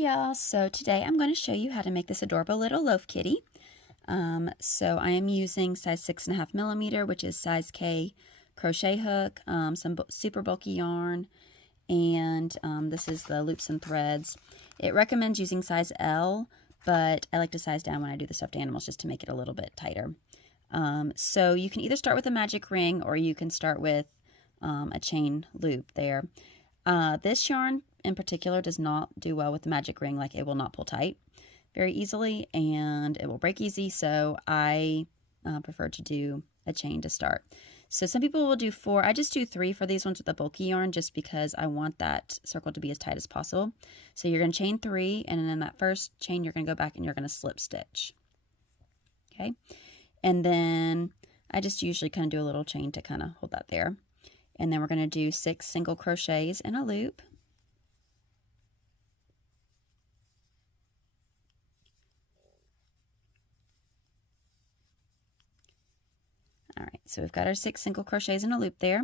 Hey y'all, so today I'm going to show you how to make this adorable little loaf kitty. So I am using size 6.5 millimeter, which is size K crochet hook, some super bulky yarn, and this is the loops and threads. It recommends using size L, but I like to size down when I do the stuffed animals just to make it a little bit tighter. So you can either start with a magic ring or you can start with a chain loop there. This yarn in particular does not do well with the magic ring, like it will not pull tight very easily and it will break easy, so I prefer to do a chain to start. So some people will do 4. I just do 3 for these ones with the bulky yarn just because I want that circle to be as tight as possible. So you're going to chain 3, and then in that first chain you're going to go back and you're going to slip stitch. Okay, and then I just usually kind of do a little chain to kind of hold that there. And then we're going to do 6 single crochets in a loop. All right, so we've got our 6 single crochets in a loop there.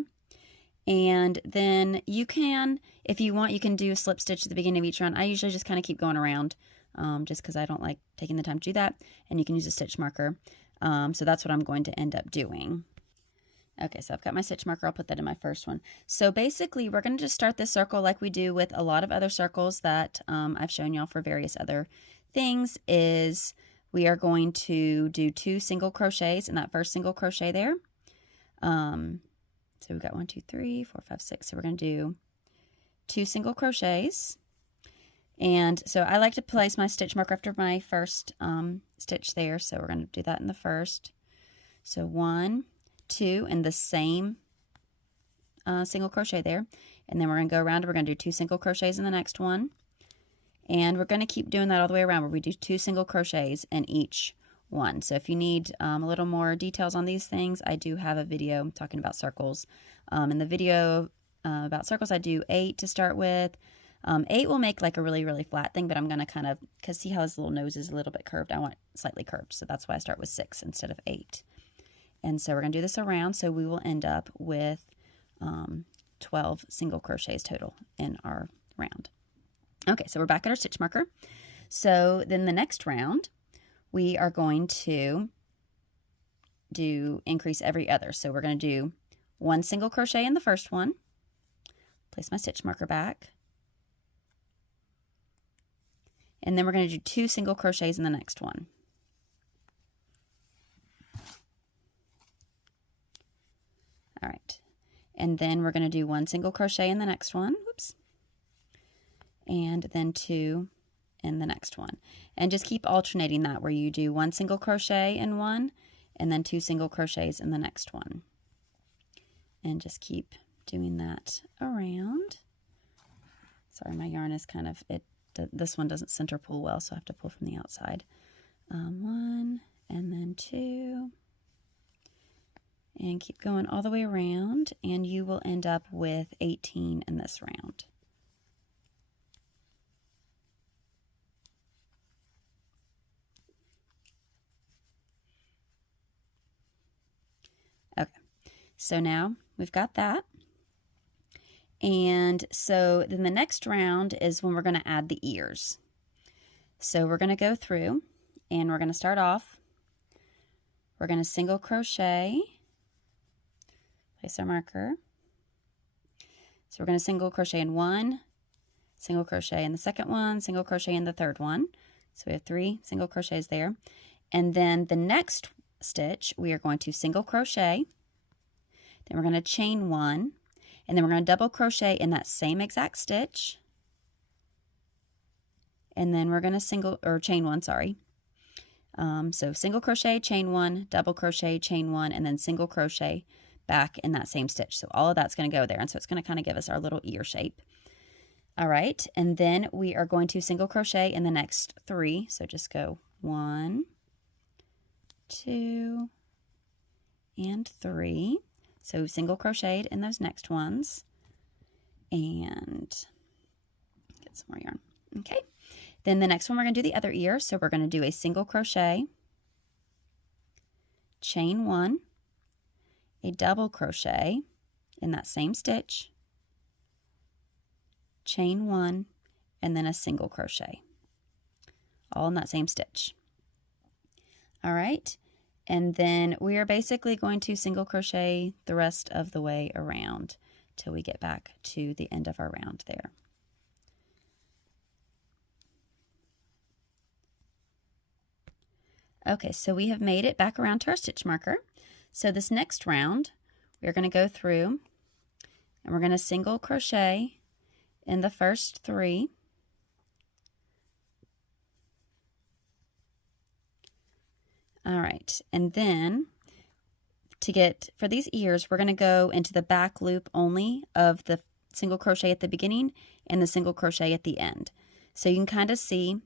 And then you can, if you want, you can do a slip stitch at the beginning of each round. I usually just kind of keep going around just because I don't like taking the time to do that. And you can use a stitch marker. So that's what I'm going to end up doing. Okay, so I've got my stitch marker. I'll put that in my first one. So basically, we're going to just start this circle like we do with a lot of other circles that I've shown y'all for various other things. Is we are going to do 2 single crochets in that first single crochet there. So we've got 1, 2, 3, 4, 5, 6. So we're going to do 2 single crochets. And so I like to place my stitch marker after my first stitch there. So we're going to do that in the first. So 1, 2, and the same single crochet there. And then we're going to go around and we're going to do 2 single crochets in the next one. And we're going to keep doing that all the way around where we do 2 single crochets in each one. So if you need a little more details on these things, I do have a video talking about circles. In the video about circles, I do 8 to start with. 8 will make like a really, really flat thing, but I'm going to kind of, because see how his little nose is a little bit curved, I want it slightly curved. So that's why I start with 6 instead of 8. And so we're going to do this around, so we will end up with 12 single crochets total in our round. Okay, so we're back at our stitch marker. So then the next round, we are going to do increase every other. So we're going to do 1 single crochet in the first one, place my stitch marker back, and then we're going to do 2 single crochets in the next one. All right, and then we're going to do 1 single crochet in the next one, whoops, and then 2 in the next one. And just keep alternating that where you do 1 single crochet in one and then 2 single crochets in the next one. And just keep doing that around. Sorry, my yarn is kind of, this one doesn't center pull well, so I have to pull from the outside. 1 and then 2. And keep going all the way around, and you will end up with 18 in this round. Okay, so now we've got that. And so then the next round is when we're going to add the ears. So we're going to go through, and we're going to start off. We're going to single crochet. Place our marker. So we're going to single crochet in one, single crochet in the second one, single crochet in the third one. So we have 3 single crochets there. And then the next stitch, we are going to single crochet. Then we're going to chain 1, and then we're going to double crochet in that same exact stitch. And then we're going to chain 1, sorry. So single crochet, chain 1, double crochet, chain 1, and then single crochet back in that same stitch. So all of that's going to go there, and so it's going to kind of give us our little ear shape. All right, and then we are going to single crochet in the next 3. So just go 1, 2, and 3. So we've single crocheted in those next ones, and get some more yarn. Okay, then the next one we're going to do the other ear. So we're going to do a single crochet, chain 1, a double crochet in that same stitch, chain 1, and then a single crochet, all in that same stitch. All right, and then we are basically going to single crochet the rest of the way around till we get back to the end of our round there. Okay, so we have made it back around to our stitch marker. So this next round, we're going to go through and we're going to single crochet in the first 3. All right, and then for these ears, we're going to go into the back loop only of the single crochet at the beginning and the single crochet at the end. So you can kind of see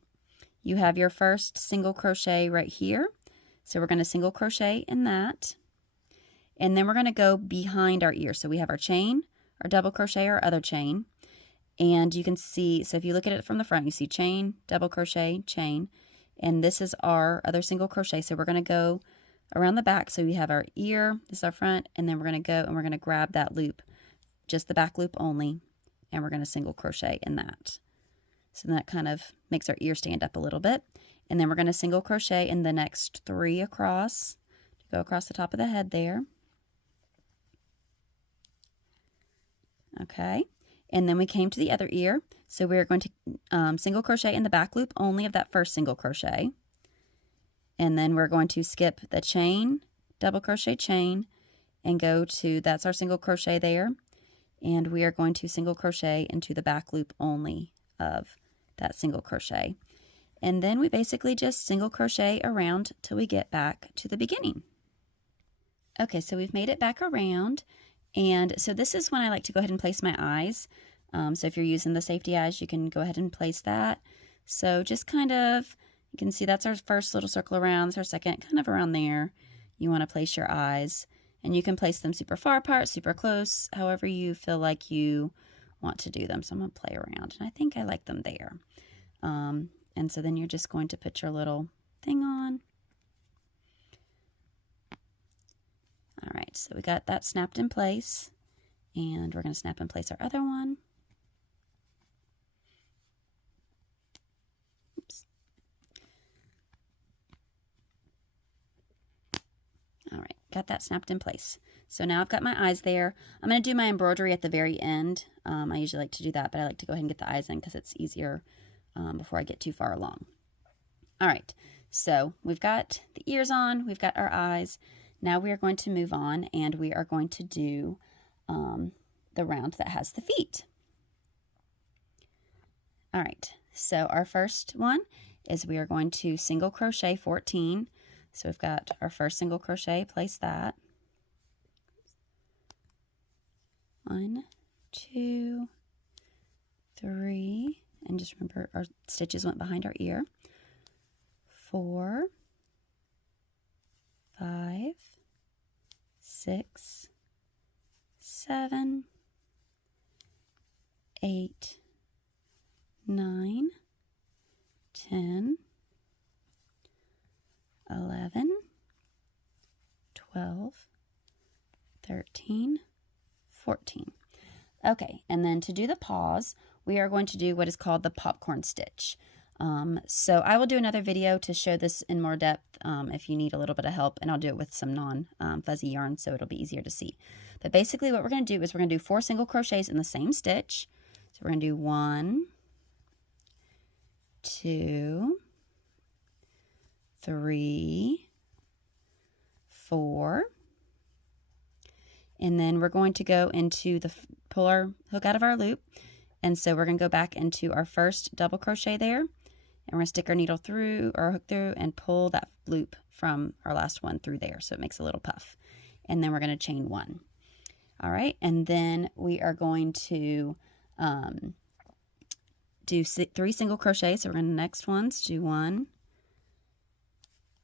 you have your first single crochet right here. So we're going to single crochet in that. And then we're going to go behind our ear. So we have our chain, our double crochet, our other chain. And you can see, so if you look at it from the front, you see chain, double crochet, chain. And this is our other single crochet. So we're going to go around the back. So we have our ear, this is our front, and then we're going to go and we're going to grab that loop, just the back loop only, and we're going to single crochet in that. So that kind of makes our ear stand up a little bit. And then we're going to single crochet in the next 3 across, to go across the top of the head there. Okay, and then we came to the other ear. So we're going to single crochet in the back loop only of that first single crochet. And then we're going to skip the chain, double crochet, chain, and go to, that's our single crochet there. And we are going to single crochet into the back loop only of that single crochet. And then we basically just single crochet around till we get back to the beginning. Okay, so we've made it back around. And so this is when I like to go ahead and place my eyes. So if you're using the safety eyes, you can go ahead and place that. So just kind of, you can see that's our first little circle around, that's our second, kind of around there. You want to place your eyes, and you can place them super far apart, super close, however you feel like you want to do them. So I'm going to play around, and I think I like them there. And so then you're just going to put your little thing on. All right, so we got that snapped in place, and we're going to snap in place our other one. Oops. All right, got that snapped in place. So now I've got my eyes there. I'm going to do my embroidery at the very end. I usually like to do that, but I like to go ahead and get the eyes in because it's easier before I get too far along. All right, so we've got the ears on, we've got our eyes. Now we are going to move on, and we are going to do the round that has the feet. All right, so our first one is we are going to single crochet 14. So we've got our first single crochet, place that. 1, 2, 3, and just remember our stitches went behind our ear. 4, 5, 6, 7, 8, 9, 10, 11, 12, 13, 14. Okay, and then to do the paws, we are going to do what is called the popcorn stitch. So I will do another video to show this in more depth if you need a little bit of help, and I'll do it with some non-fuzzy yarn so it'll be easier to see. But basically what we're going to do is we're going to do 4 single crochets in the same stitch. So we're going to do 1, 2, 3, 4, and then we're going to go into pull our hook out of our loop, and so we're going to go back into our first double crochet there, and we're going to stick our needle through, or hook through, and pull that loop from our last one through there so it makes a little puff, and then we're going to chain 1. All right, and then we are going to do 3 single crochets. So we're going to next ones do 1,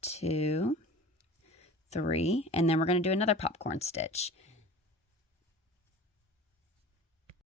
2, 3, and then we're going to do another popcorn stitch.